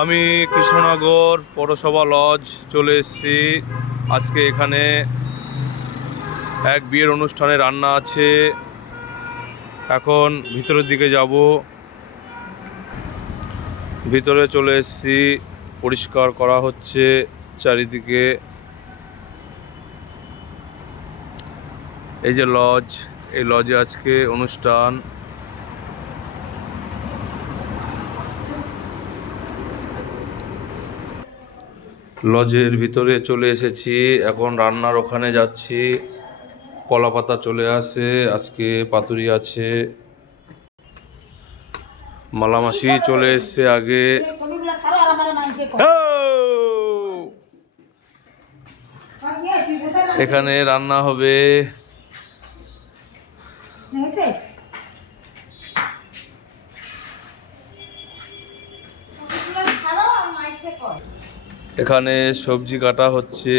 আমি কৃষ্ণনগর পৌরসভা লজ চলে এসেছি। আজকে এখানে এক বিয়ের অনুষ্ঠানে রান্না আছে। এখন ভিতরের দিকে যাব। ভিতরে চলে এসেছি, পরিষ্কার করা হচ্ছে চারিদিকে। এই যে লজ, এই লজে আজকে অনুষ্ঠান। লজের ভিতরে চলে এসেছি, এখন রান্নার ওখানে যাচ্ছি। কলা পাতা চলে আসে, আজকে পাতুরি আছে। মালামাসি চলে এসছে আগে। এখানে রান্না হবে। এখানে সবজি কাটা হচ্ছে।